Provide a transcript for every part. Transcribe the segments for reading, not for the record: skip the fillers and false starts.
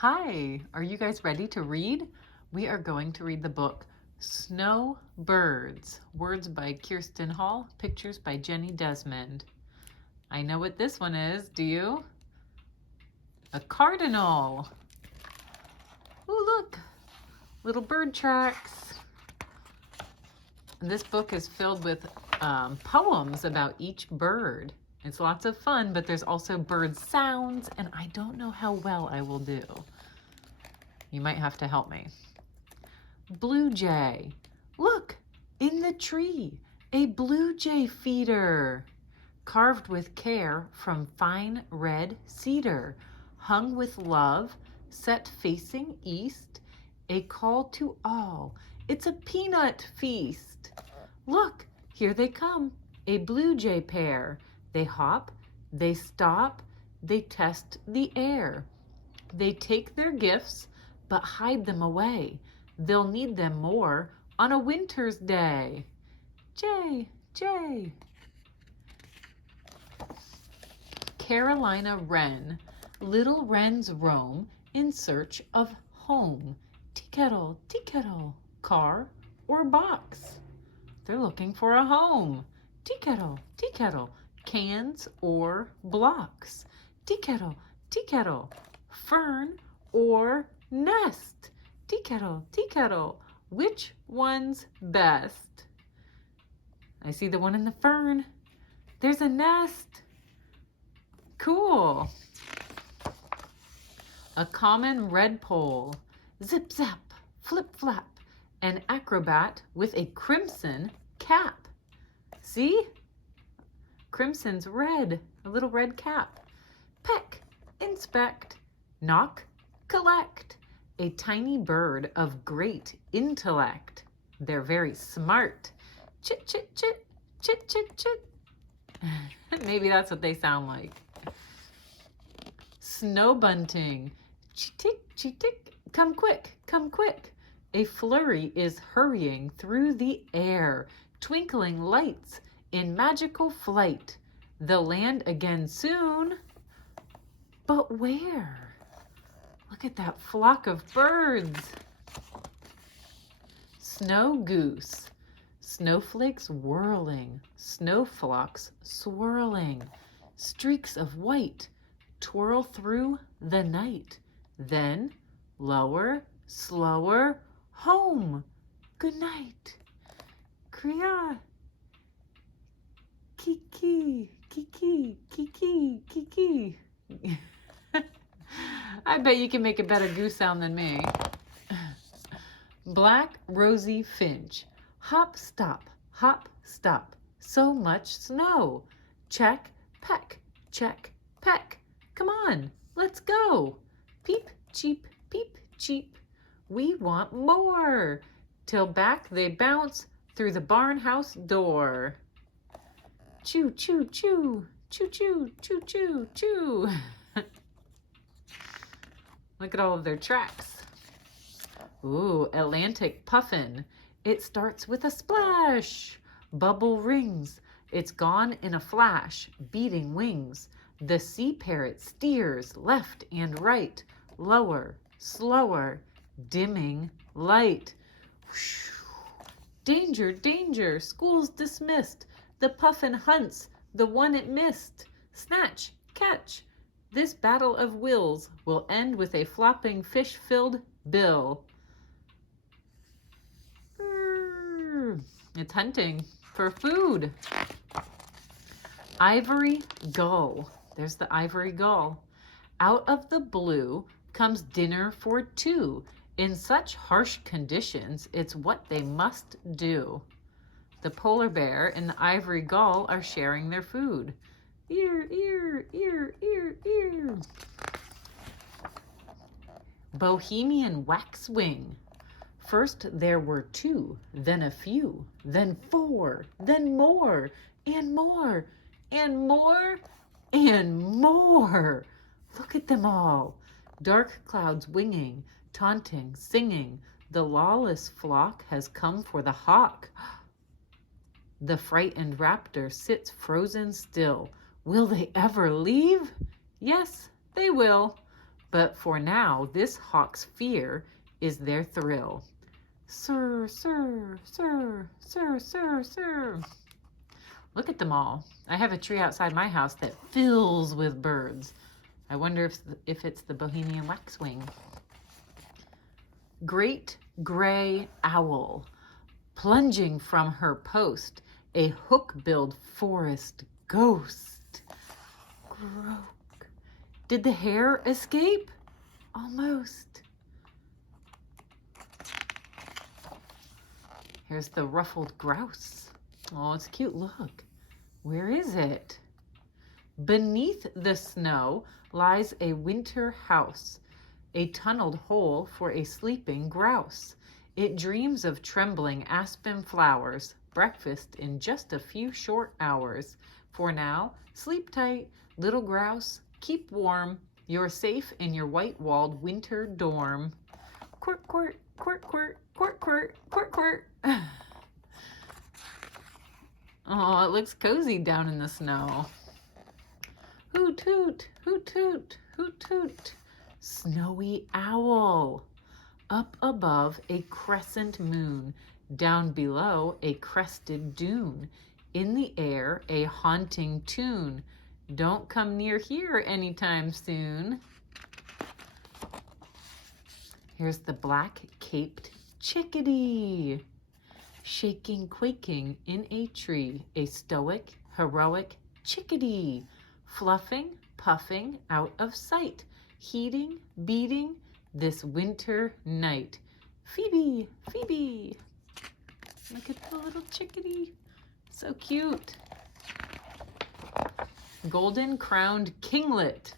Hi, are you guys ready to read? We are going to read the book Snowbirds, words by Kirsten Hall, pictures by Jenni Desmond. I know what this one is, do you? A cardinal. Ooh, look, little bird tracks. And this book is filled with poems about each bird. It's lots of fun, but there's also bird sounds, and I don't know how well I will do. You might have to help me. Blue jay. Look, in the tree, a blue jay feeder, carved with care from fine red cedar, hung with love, set facing east, a call to all. It's a peanut feast. Look, here they come, a blue jay pair. They hop, they stop, they test the air. They take their gifts, but hide them away. They'll need them more on a winter's day. Jay, jay. Carolina wren. Little wrens roam in search of home. Tea kettle, car or box. They're looking for a home. Tea kettle, cans or blocks. Tea kettle, fern or nest. Tea kettle, which one's best? I see the one in the fern. There's a nest. Cool. A common redpoll. Zip zap, flip flap, an acrobat with a crimson cap. See? Crimson's red, a little red cap. Peck, inspect, knock, collect, a tiny bird of great intellect. They're very smart. Chit, chit, chit, chit, chit, chit. Maybe that's what they sound like. Snow bunting. Chee-tick, chee-tick, come quick, come quick. A flurry is hurrying through the air, twinkling lights in magical flight. They'll land again soon. But where? Look at that flock of birds. Snow goose. Snowflakes whirling, snowflocks swirling. Streaks of white twirl through the night. Then, lower, slower, home. Good night. Kriya. Kiki, kiki, kiki, kiki. I bet you can make a better goose sound than me. Black rosy finch. Hop, stop, so much snow. Check, peck, come on, let's go. Peep, cheep, we want more. Till back they bounce through the barn house door. Choo, choo, choo, choo, choo, choo, choo, choo. Look at all of their tracks. Ooh, Atlantic puffin. It starts with a splash. Bubble rings. It's gone in a flash, beating wings. The sea parrot steers left and right, lower, slower, dimming light. Danger, danger, school's dismissed. The puffin hunts the one it missed. Snatch, catch. This battle of wills will end with a flopping fish-filled bill. It's hunting for food. Ivory gull. There's the ivory gull. Out of the blue comes dinner for two. In such harsh conditions, it's what they must do. The polar bear and the ivory gull are sharing their food. Ear, ear, ear, ear, ear. Bohemian waxwing. First there were two, then a few, then four, then more, and more, and more, and more. Look at them all. Dark clouds winging, taunting, singing. The lawless flock has come for the hawk. The frightened raptor sits frozen still. Will they ever leave? Yes, they will. But for now, this hawk's fear is their thrill. Sir, sir, sir, sir, sir, sir. Look at them all. I have a tree outside my house that fills with birds. I wonder if it's the Bohemian waxwing. Great gray owl, plunging from her post, a hook-billed forest ghost. Croak. Did the hare escape? Almost. Here's the ruffled grouse. Oh, it's cute. Look. Where is it? Beneath the snow lies a winter house, a tunneled hole for a sleeping grouse. It dreams of trembling aspen flowers, breakfast in just a few short hours. For now, sleep tight, little grouse, keep warm. You're safe in your white-walled winter dorm. Quirt, quirt, quirt, quirt, quirt, quirt, quirt, quirt. Oh, it looks cozy down in the snow. Hoot, hoot, hoot, hoot, hoot, hoot. Snowy owl. Up above a crescent moon, down below a crested dune. In the air a haunting tune. Don't come near here anytime soon. Here's the black-caped chickadee. Shaking, quaking in a tree, a stoic, heroic chickadee. Fluffing, puffing out of sight, heating, beating this winter night. Phoebe, Phoebe. Look at the little chickadee. So cute. Golden crowned kinglet.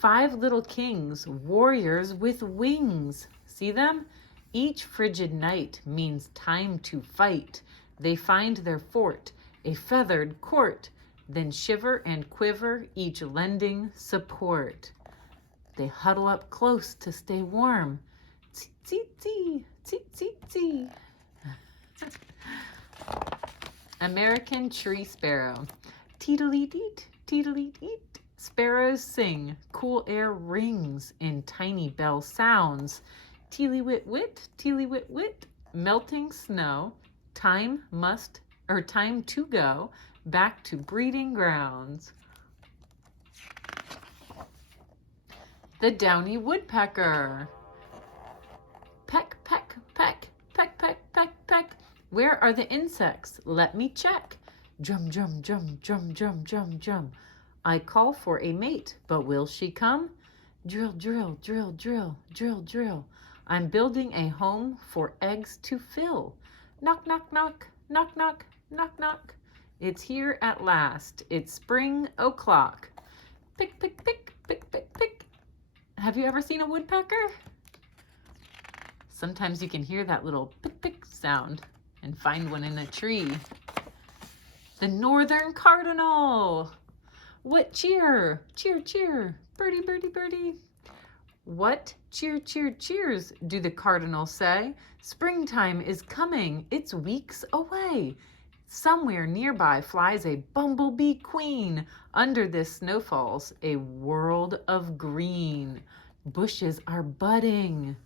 5 little kings, warriors with wings. See them? Each frigid night means time to fight. They find their fort, a feathered court, then shiver and quiver, each lending support. They huddle up close to stay warm. Tsee-tsee, tsee-tsee-tsee. American tree sparrow. Teedly-deet, teedly-deet. Sparrows sing, cool air rings in tiny bell sounds. Teely-wit-wit, teely-wit-wit, melting snow, time to go back to breeding grounds. The downy woodpecker. Peck, peck, peck, peck, peck, peck, peck. Where are the insects? Let me check. Drum, drum, drum, drum, drum, drum, drum. I call for a mate, but will she come? Drill, drill, drill, drill, drill, drill. I'm building a home for eggs to fill. Knock, knock, knock, knock, knock, knock, knock. It's here at last. It's spring o'clock. Pick, pick, pick, pick, pick, pick. Have you ever seen a woodpecker? Sometimes you can hear that little pick, pick sound and find one in a tree. The northern cardinal. What cheer? Cheer, cheer. Birdie, birdie, birdie. What cheer, cheer, cheers do the cardinals say? Springtime is coming. It's weeks away. Somewhere nearby flies a bumblebee queen. Under this snow falls a world of green. Bushes are budding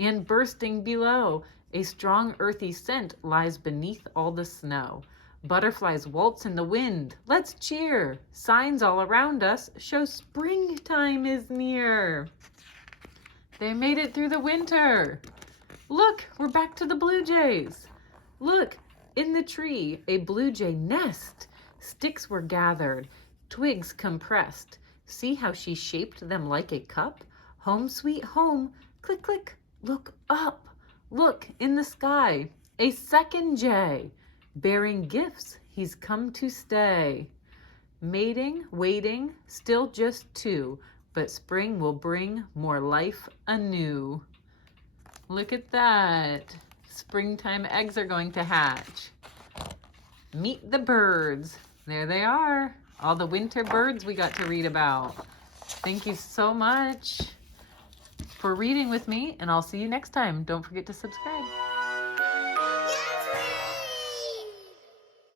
and bursting below. A strong earthy scent lies beneath all the snow. Butterflies waltz in the wind. Let's cheer. Signs all around us show springtime is near. They made it through the winter. Look, we're back to the blue jays. Look, in the tree, a blue jay nest. Sticks were gathered, twigs compressed. See how she shaped them like a cup? Home sweet home, click, click, look up. Look in the sky, a second jay. Bearing gifts, he's come to stay. Mating, waiting, still just 2, but spring will bring more life anew. Look at that. Springtime eggs are going to hatch. Meet the birds. There they are. All the winter birds we got to read about. Thank you so much for reading with me, and I'll see you next time. Don't forget to subscribe.